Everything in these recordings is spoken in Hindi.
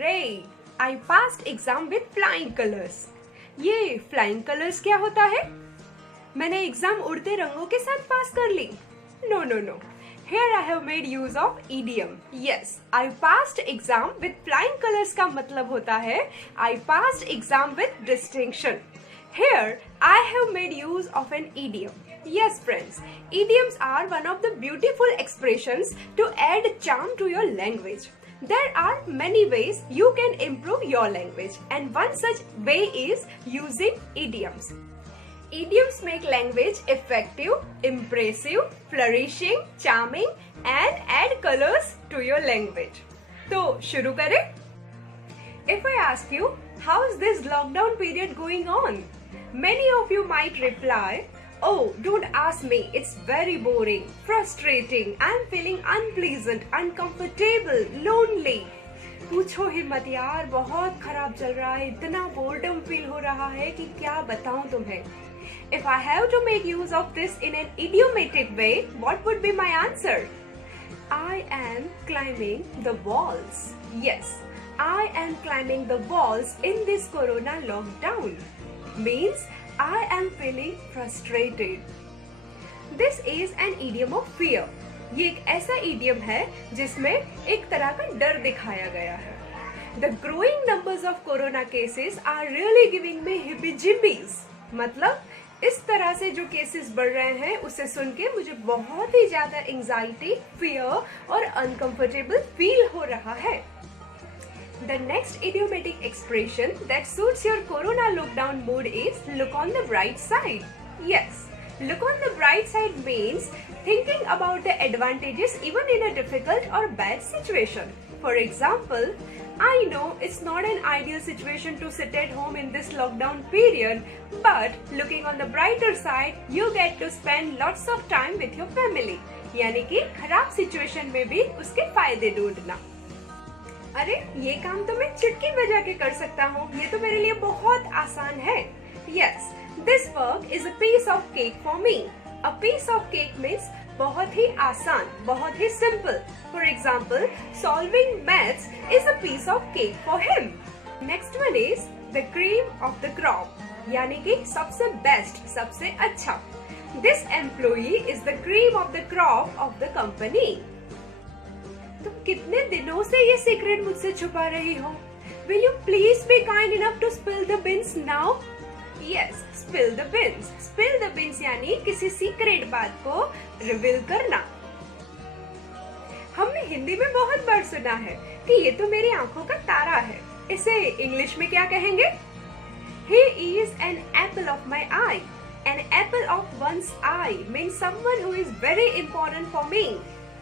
Hooray! I passed exam with flying colors. ये flying colors क्या होता है? मैंने एग्जाम उड़ते रंगों के साथ पास कर ली? No, no, no. Here I have made use of idiom. Yes, I passed exam with flying colors का मतलब होता है I passed exam with distinction. Here I have made use of an idiom. Yes, friends, idioms are one of the beautiful expressions to add charm to your language. There are many ways you can improve your language, and one such way is using idioms. Idioms make language effective, impressive, flourishing, charming, and add colors to your language. तो शुरू करें? If I ask you, how is this lockdown period going on? Many of you might reply, oh, don't ask me, it's very boring, frustrating, I'm feeling unpleasant, uncomfortable, lonely. पूछो ही मत यार, बहुत खराब चल रहा है, इतना बोर्डम फील हो रहा है कि क्या बताऊं तुम्हें. If I have to make use of this in an idiomatic way, what would be my answer? I am climbing the walls. Yes, I am climbing the walls in this corona lockdown. Means I am feeling frustrated. This is an idiom of fear. ये एक ऐसा idiom है जिसमें एक तरह का डर दिखाया गया है. The growing numbers of corona cases are really giving me heebie-jeebies. मतलब इस तरह से जो केसेस बढ़ रहे हैं उसे सुन के मुझे बहुत ही ज्यादा एंजाइटी, फियर और अनकंफर्टेबल फील हो रहा है. The next idiomatic expression that suits your corona lockdown mood is look on the bright side. Yes, look on the bright side means thinking about the advantages even in a difficult or bad situation. For example, I know it's not an ideal situation to sit at home in this lockdown period, but looking on the brighter side, you get to spend lots of time with your family. यानी कि खराब सिचुएशन में भी उसके फायदे ढूंढना. अरे ये काम तो मैं चुटकी बजा के कर सकता हूँ, ये तो मेरे लिए बहुत आसान है. Yes, this work is a piece of cake for me. A piece of cake means बहुत ही आसान, बहुत ही simple. For example, solving maths is a piece of cake for him. Next one is the cream of the crop, यानी कि सबसे best, सबसे अच्छा. This employee is the cream of the crop of the company. तुम कितने दिनों से ये सीक्रेट मुझसे छुपा रही हो? Will you please be kind enough to spill the beans now? Yes, spill the beans. Spill the beans यानी किसी सीक्रेट बात को रिवील करना. हमने हिंदी में बहुत बार सुना है कि ये तो मेरी आंखों का तारा है. इसे इंग्लिश में क्या कहेंगे? He is an apple of my eye. An apple of one's eye means someone who is very important for me.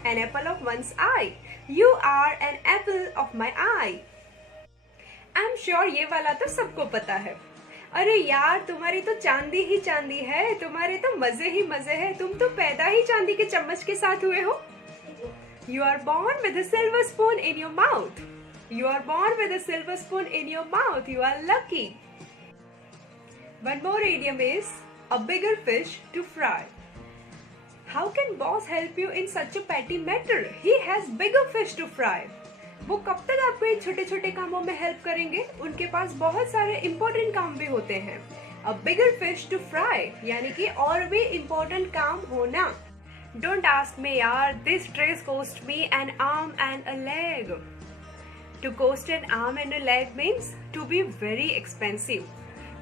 An apple of one's eye. You are an apple of my eye. I'm sure ये वाला तो सबको पता है. अरे यार, तुम्हारी तो चांदी ही चांदी है, तुम्हारे तो मजे ही मजे हैं, तुम तो पैदा ही चांदी के चम्मच के साथ हुए हो. You are born with a silver spoon in your mouth. You are born with a silver spoon in your mouth. You are lucky. One more idiom is a bigger fish to fry. How can boss help you in such a petty matter? He has bigger fish to fry. वो कब तक आपको इन छोटे छोटे कामों में हेल्प करेंगे? उनके पास बहुत सारे इम्पोर्टेंट काम भी होते हैं. A bigger fish to fry यानी कि और भी इम्पोर्टेंट काम होना. Don't ask me यार, this dress cost me an arm and a leg. To cost an arm and a leg means to be very expensive.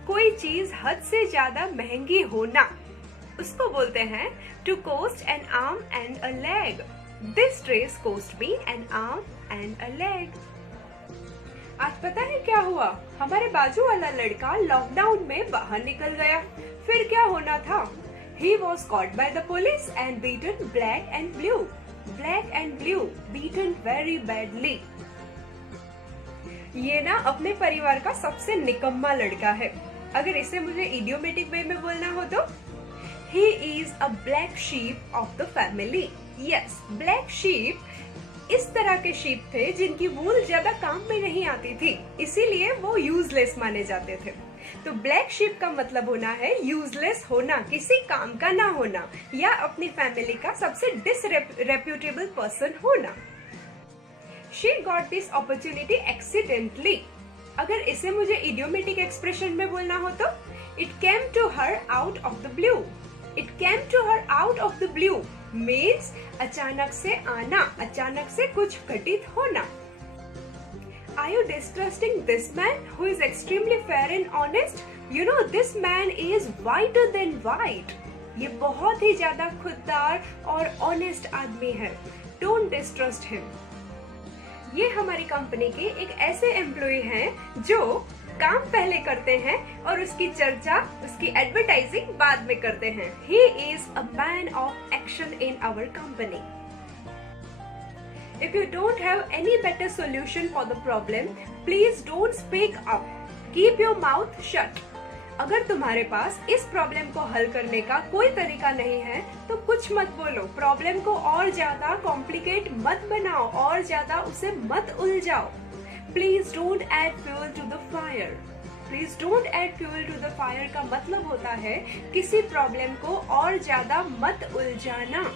कोई चीज हद से ज्यादा महंगी होना, उसको बोलते हैं to cost an arm and a leg. This dress cost me an arm and a leg. आज पता है क्या हुआ? हमारे बाजू वाला लड़का लॉकडाउन में बाहर निकल गया. फिर क्या होना था? He was caught by the police and beaten black and blue. Black and blue, beaten very badly. ये ना अपने परिवार का सबसे निकम्मा लड़का है. अगर इसे मुझे इडियोमेटिक वे में बोलना हो तो He is a black sheep of the family. Yes, black sheep इस तरह के शीप थे जिनकी वूल ज्यादा काम में नहीं आती थी, इसीलिए वो यूजलेस माने जाते थे. तो ब्लैक शीप का मतलब होना है यूजलेस होना, किसी काम का ना होना, या अपनी फैमिली का सबसे डिसरेप्यूटेबल पर्सन होना. She got this opportunity accidentally. अगर इसे मुझे idiomatic expression में बोलना हो तो It came to her out of the blue. It came to her out of the blue means अचानक से आना, अचानक से कुछ घटित होना. Are you distrusting this man who is extremely fair and honest? You know this man is whiter than white. ये बहुत ही ज्यादा खुददार और ऑनेस्ट आदमी है. Don't distrust him. ये हमारी कंपनी के एक ऐसे एम्प्लॉय हैं जो काम पहले करते हैं और उसकी चर्चा, उसकी एडवर्टाइजिंग बाद में करते हैं. He is a man of action in our company. If you don't have any better solution for the problem, please don't speak up. Keep your mouth shut. अगर तुम्हारे पास इस प्रॉब्लम को हल करने का कोई तरीका नहीं है तो कुछ मत बोलो. प्रॉब्लम को और ज्यादा कॉम्प्लिकेट मत बनाओ, और ज्यादा उसे मत उलझाओ. Please don't add fuel to the fire. Please don't add fuel to the fire का मतलब होता है किसी प्रॉब्लम को और ज्यादा मत उलझाना.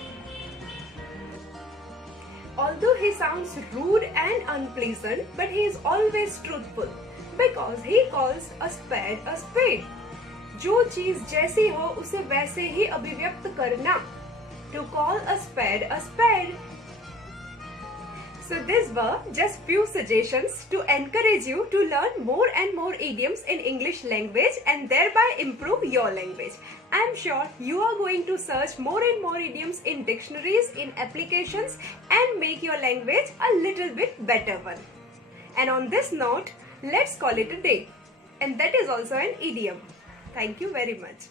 Although he sounds rude and unpleasant, but he is always truthful because he calls a spade a spade. जो चीज जैसी हो उसे वैसे ही अभिव्यक्त करना. To call a spade a spade. So these were just few suggestions to encourage you to learn more and more idioms in English language and thereby improve your language. I am sure you are going to search more and more idioms in dictionaries, in applications and make your language a little bit better one. And on this note, let's call it a day. And that is also an idiom. Thank you very much.